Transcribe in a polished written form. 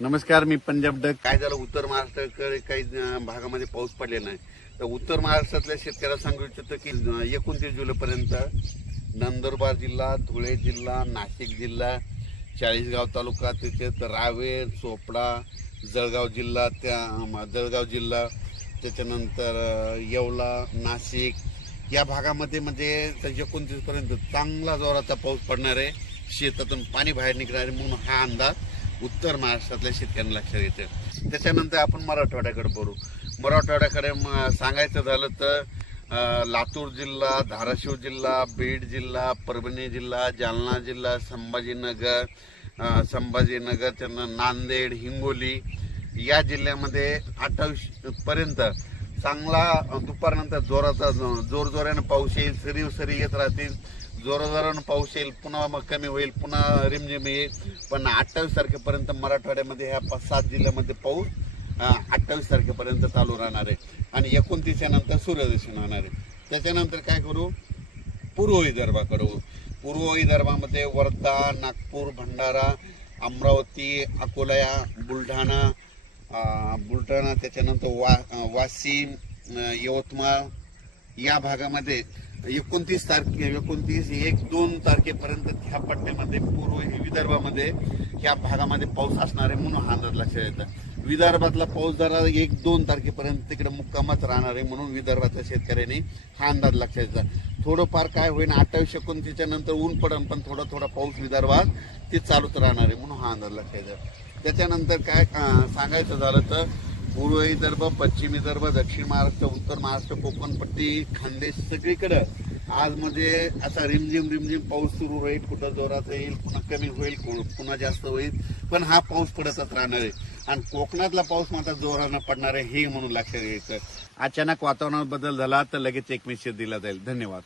नमस्कार, मी पंजाब डक. काय झालं, उत्तर महाराष्ट्राकडे काही भागामध्ये पाऊस पडलेला नाही. तर उत्तर महाराष्ट्रातल्या शेतकऱ्याला सांगू इच्छितो की 29 जुलैपर्यंत नंदुरबार जिल्हा, धुळे जिल्हा, नाशिक जिल्हा, चाळीसगाव तालुका, त्याच्यात रावेर, चोपडा, जळगाव जिल्हा, त्याच्यानंतर येवला, नाशिक या भागामध्ये म्हणजे 29 पर्यंत चांगला जोराचा पाऊस पडणार आहे. शेतातून पाणी बाहेर निघणार आहे म्हणून हा अंदाज उत्तर महाराष्ट्रातल्या शेतकऱ्यांना लक्षात येते. त्याच्यानंतर आपण मराठवाड्याकडे बोलू. मराठवाड्याकडे सांगायचं झालं तर लातूर जिल्हा, धाराशिव जिल्हा, बीड जिल्हा, परभणी जिल्हा, जालना जिल्हा, संभाजीनगर, नांदेड, हिंगोली या जिल्ह्यामध्ये 28 पर्यंत चांगला दुपारनंतर जोराने पाऊस येईल. सरी येत राहतील. जोराने पाऊस येईल, पुन्हा मग कमी होईल, पुन्हा रिमझिम येईल. पण 28 तारखेपर्यंत मराठवाड्यामध्ये ह्या 5-7 जिल्ह्यामध्ये पाऊस 28 तारखेपर्यंत चालू राहणार आहे आणि 29 नंतर सूर्यदर्शन होणार आहे. त्याच्यानंतर काय करू, पूर्व विदर्भाकडे. पूर्व विदर्भामध्ये वर्धा, नागपूर, भंडारा, अमरावती, अकोला, बुलढाणा, त्याच्यानंतर वाशिम, यवतमाळ या भागामध्ये 1-2 तारखेपर्यंत ह्या पट्ट्यामध्ये पूर्व विदर्भामध्ये ह्या भागामध्ये पाऊस असणार आहे म्हणून हा अंदाज लक्षात येतं. विदर्भातला पाऊस जरा 1-2 तारखेपर्यंत तिकडे मुक्कामच राहणार आहे म्हणून विदर्भातल्या शेतकऱ्यांनी हा अंदाज लक्षात येतो. थोडंफार काय होईल, 28-29 नंतर ऊन पडेल, पण थोडा पाऊस विदर्भात ते चालूच राहणार आहे म्हणून हा अंदाज लक्षात येतो. त्याच्यानंतर काय सांगायचं झालं तर पूर्व विदर्भ, पश्चिम विदर्भ, दक्षिण महाराष्ट्र, उत्तर महाराष्ट्र, कोकणपट्टी, खानदेश सगळीकडे आज म्हणजे असा रिमझिम पाऊस सुरू होईल. कुठं जोरात येईल, पुन्हा कमी होईल, पुन्हा जास्त होईल, पण हा पाऊस पडतच राहणार आहे. आणि कोकणातला पाऊस मात्र जोरानं पडणार आहे हे म्हणून लक्षात घ्यायचं. अचानक वातावरणात बदल झाला तर लगेच एक मेसेज दिला जाईल. धन्यवाद.